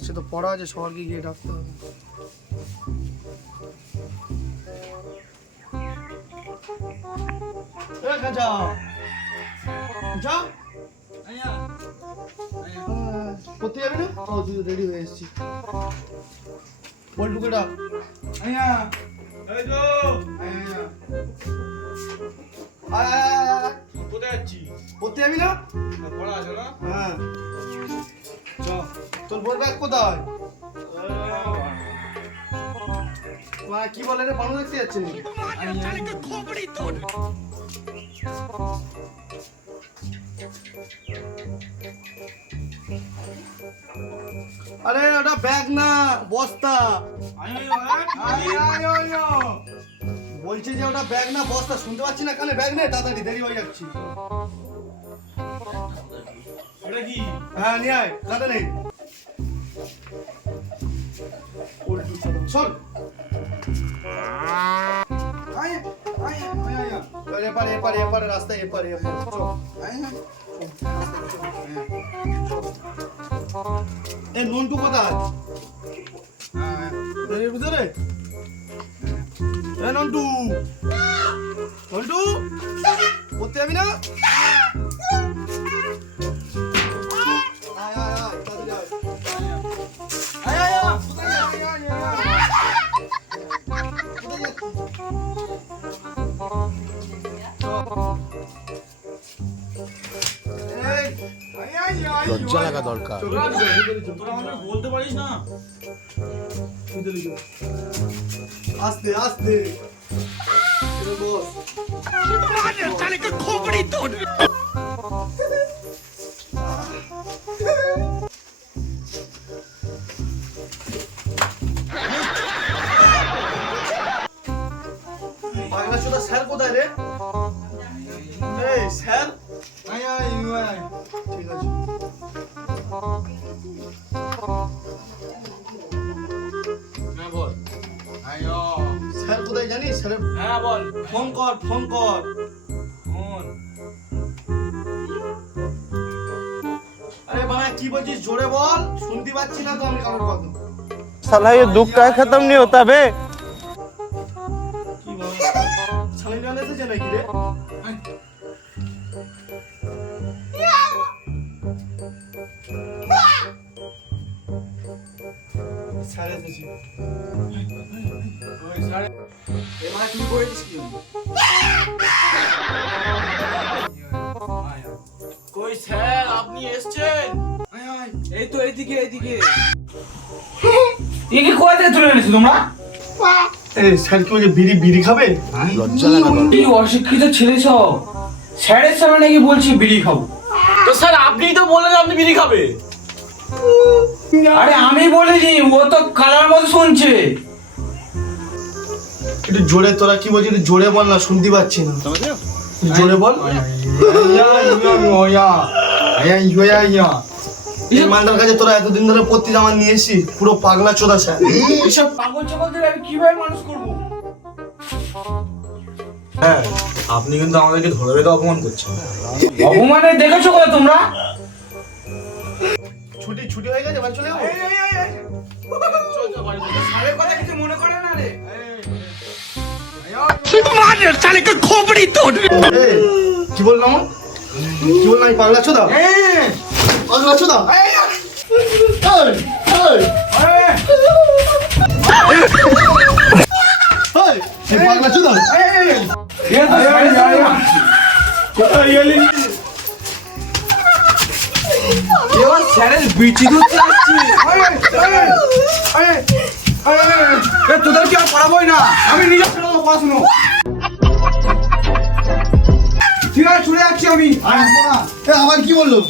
আজকে তো পড়া আছে, সবাইকে গিয়ে ডাকতে হবে। কোথায় যাবি না? ও তুই রেডি হয়ে এসেছি। বলটুকে ডাক। কোথায় যাচ্ছিস? পড়তে যাবি না? পড়া আছে না? হ্যাঁ তোর বই ব্যাগ কোথায়? কি বলে রে, বানর দেখতে যাচ্ছে নাকি? আরে ওটা ব্যাগ না, বস্তা। বলছি যে ওটা ব্যাগ না বস্তা, শুনতে পাচ্ছি না কানে? ব্যাগ নেই, তাড়াতাড়ি দেরি হয়ে যাচ্ছি। এটা কি? হ্যাঁ নিয়ে আয়, কাঁদে নেই। চল এপারে রাস্তায় এপারে এ নন্টু কোথায়? ভিতরে নন্টু নন্টু পড়তে যাবি না? লজ্জা লাগা দরকার। তোরা আমাকে বলতে পারিস না? আস্তে আস্তে বস। বাংলা চোদা স্যার কোথায় রে? এই স্যার ঠিক আছে। হ্যাঁ বল। স্যার কোথায় জানিস? স্যার হ্যাঁ বল। ফোন কর, ফোন কর। ফোন। আরে বাবা কি বলছিস, জোরে বল, শুনতে পাচ্ছি না তো আমি কারোর কথা। साला ये दुख का खत्म नहीं होता बे। কি বল, সালিম এসেছে নাকি রে? স্যার এসেছে। ওই স্যার এবার কি করেছিস কি? কই স্যার আপনি এসেছেন? এই তো এইদিকে এইদিকে। একে কোথা থেকে তুলে এনেছো তোমরা? এই স্যার কি বলছে, বিড়ি বিড়ি খাবে? লজ্জা লাগা দরকার। এই অশিক্ষিত ছেলে সব স্যারের সামনে নাকি বলছি বিড়ি খাবো। তো স্যার আপনিই তো বললেন আপনি বিড়ি খাবে। আরে আমি বলিনি, ও তো কালার মতো শুনছে। একটু জোরে, তোরা কি বলছিস জোরে বল না, শুনতে পাচ্ছি না। জোরে বল। এই মান্ডার কাছে তোরা এতদিন ধরে পত্তি জামা নিয়ে এসি, পুরো পাগলা চোদা স্যার। এসব পাগল ছাগলদের আমি কিভাবে মানুষ করবো? হ্যাঁ আপনি কিন্তু আমাদেরকে ধরে বেঁধে অপমান করছেন। অপমানে দেখেছো কত তোমরা? ছুটি ছুটি হয়ে গেছে, বাড়ি চলে যাবো। স্যারের কথা কিছু মনে করে না রে। এই, কি বললাম? কি বললাম আমি, পাগলা চোদা? পাগলা চোদা? এই, পাগলা চোদা? এবার স্যারের বিচি ধরতে আসছি। তোদের কি আর পড়াবোই না? আমি নিজে পড়াশুনো ঠিক আছে, ছুটে যাচ্ছি আমি। আবার কি বললো?